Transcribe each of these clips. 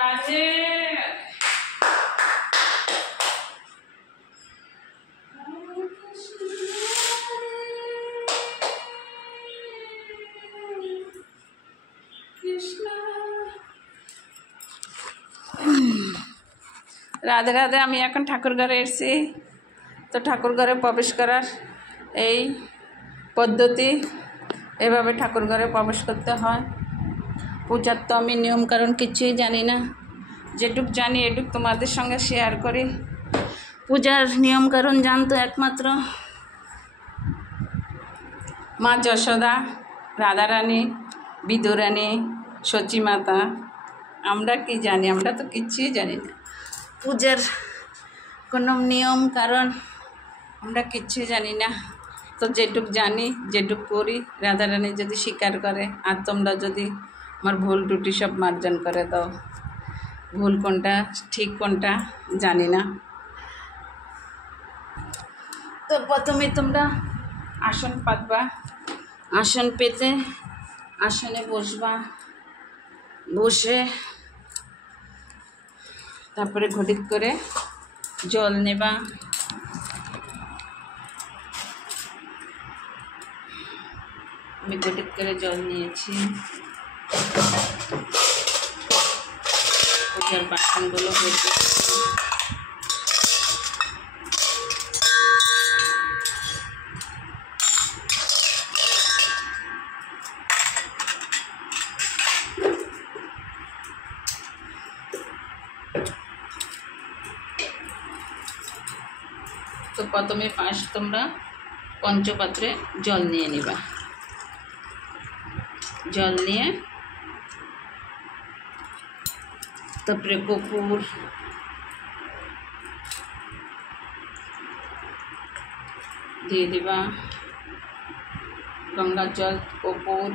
রাধে রাধে রাধে। আমি এখন ঠাকুর ঘরে এসেছি। তো ঠাকুর ঘরে প্রবেশ করার এই পদ্ধতি, এভাবে ঠাকুর ঘরে প্রবেশ করতে হয়। পূজার তো আমি নিয়ম কারণ কিছুই জানি না, যেটুক জানি এটুক তোমাদের সঙ্গে শেয়ার করি। পূজার নিয়ম কারণ জানতো একমাত্র মা যশোদা, রাধারানী, বিদুরানী, সচিমাতা। আমরা কি জানি? আমরা তো কিছুই জানি না। পূজার কোনো নিয়ম কারণ আমরা কিচ্ছুই জানি না। তো যেটুক জানি, যেটুক করি, রাধারানী যদি স্বীকার করে আর তোমরা যদি আমার ভুল টুটি সব মার্জন করে দাও। ভুল কোনটা ঠিক কোনটা জানি না। তো প্রথমে তোমরা আসন পাতবা, আসন পেতে আসনে বসবা, বসে তারপরে ঘটিত করে জল নেবা। আমি ঘটিত করে জল নিয়েছি। পূজার বাসনগুলো হয়েছে। তো প্রথমে ফার্স্ট তোমরা পঞ্চপাত্রে জল নিয়ে নিবা। জল নিয়ে তারপরে কর্পূর, দিয়ে দিবা, গঙ্গার জল, কর্পূর,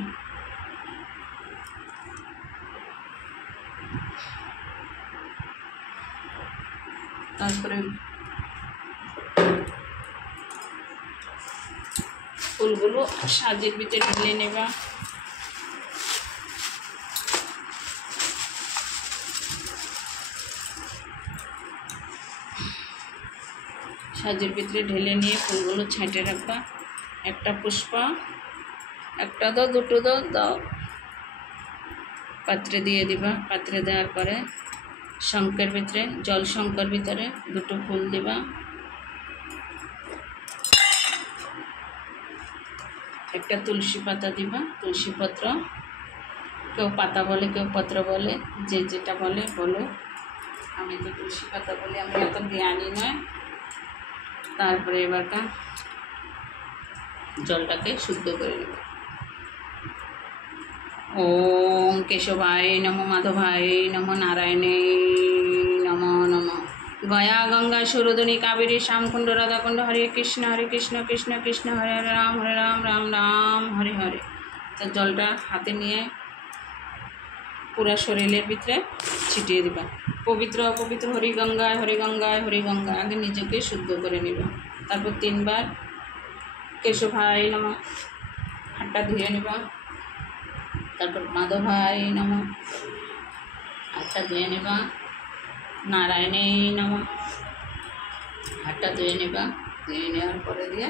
তারপরে ফুলগুলো সাজের ভিতরে ঢেলে নেবা। সাজের ভিতরে ঢেলে নিয়ে ফুলগুলো ছেঁটে রাখবা। একটা পুষ্প, একটা দাও, দুটো দাও, দাও, পাত্রে দিয়ে দিবা। পাত্রে দেওয়ার পরে শঙ্কের ভিতরে, জল শঙ্কর ভিতরে দুটো ফুল দিবা। একটা তুলসী পাতা দিবা, তুলসী পত্র, কেউ পাতা বলে কেউ পত্র বলে, যে যেটা বলে বলো। আমি তো তুলসী পাতা বলি, আমি এত জ্ঞানী নয়। তারপরে এবারটা জলটাকে শুদ্ধ করে নেব। ওম কেশবায় নমো, মাধবায় নমো, নারায়ণে নমো নমঃ। গয়া গঙ্গা সুরধনী কাবেরী শ্যামকুণ্ড রাধাকুণ্ড। হরে কৃষ্ণ কৃষ্ণ কৃষ্ণ হরে রাম রাম রাম হরে হরে। তো জলটা হাতে নিয়ে পুরা শরীরের ভিতরে ছিটিয়ে দিবা। পবিত্র অপবিত্র হরি গঙ্গায় হরি গঙ্গায় হরি গঙ্গায়। আগে নিজেকে শুদ্ধ করে নিবা। তারপর 3 বার কেশবায় নমঃ, হাতটা ধুয়ে নিবা। তারপর মাধবায় নমঃ, হাতটা ধুয়ে নেবা। নারায়ণে নমঃ, হাতটা ধুয়ে নেবা। ধুয়ে নেওয়ার পরে দিয়ে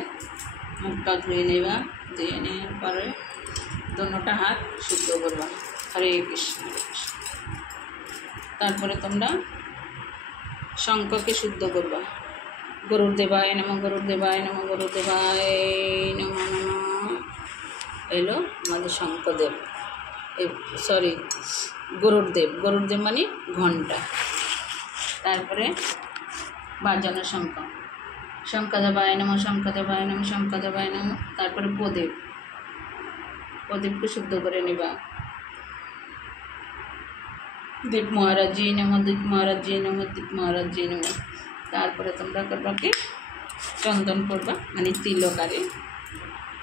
মুখটা ধুয়ে নেবা। ধুয়ে নেওয়ার পরে দোনোটা হাত শুদ্ধ করবা। হরে কৃষ্ণ কৃষ্ণ। তারপরে তোমরা শঙ্খকে শুদ্ধ করবা। গরুদেবায় নমঃ, গরুদেবায় নমঃ, গরুদেবায় নমঃ নমঃ। এলো আমাদের শঙ্করদেব, সরি গরুড়দেব। গরুড়দেব মানে ঘণ্টা। তারপরে বাজানো শঙ্খ, শঙ্খদেবায় নমঃ, শঙ্খদেবায় নমঃ, শঙ্খদেবায় নমঃ। তারপরে প্রদীপ, প্রদীপকে শুদ্ধ করে নেবা। দীপ মহারাজজি নমঃ, দীপ মহারাজজি নমঃ, দীপ মহারাজজি নমঃ। তারপরে তোমরা করবা কি চন্দন করবা, মানে তিলকারে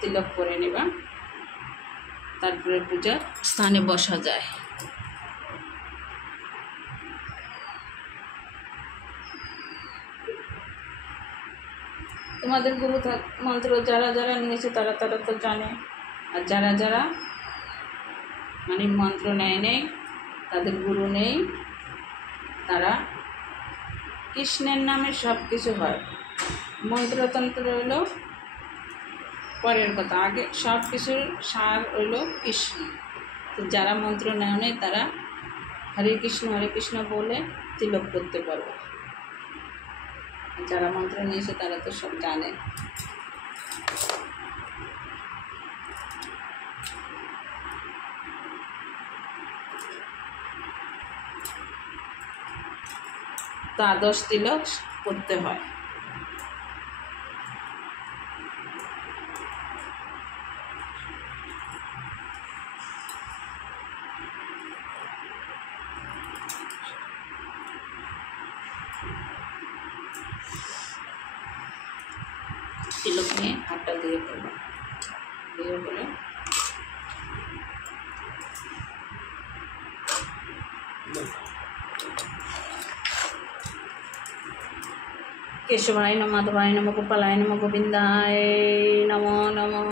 তিলক করে নেবা। তারপরে পূজার স্থানে বসা যায়। তোমাদের গুরু মন্ত্র যারা যারা নিয়েছে তারা তারা তো জানে, আর যারা যারা মানে মন্ত্র নেয় নেই, তাদের গুরু নেই, তারা কৃষ্ণের নামে সব কিছু হয়। মন্ত্রতন্ত্র হলো পরের কথা, আগে সব কিছুর সার হইল কৃষ্ণ। তো যারা মন্ত্র নেয় নেই তারা হরে কৃষ্ণ বলে তিলক করতে পারবে। যারা মন্ত্র নিয়েছে তারা তো সব জানে। দ্বাদশ তিলক করতে হয়। তিলক নিয়ে হাতটা দিয়ে করবা, দিয়ে বলে केशवाय नमः, माधवाय नमः, गोपालाय नमः, गोविंदाय नमो नमः।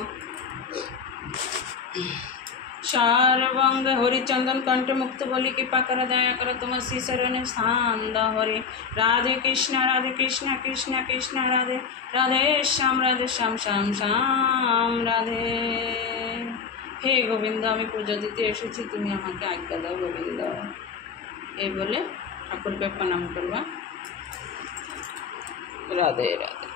सर्वंग हरिचंदन कंठ मुक्त बोली कृपा कर दया कर तुम श्री शरण स्थान द हरे। राधे कृष्ण कृष्ण कृष्ण राधे राधे श्याम श्याम श्याम राधे। हे गोविंद আমি পূজা দিতে এসেছি, তুমি আমাকে আজ্ঞা দাও গোবিন্দ। এই বলে ঠাকুরকে প্রণাম করবা। রাধে রাধে।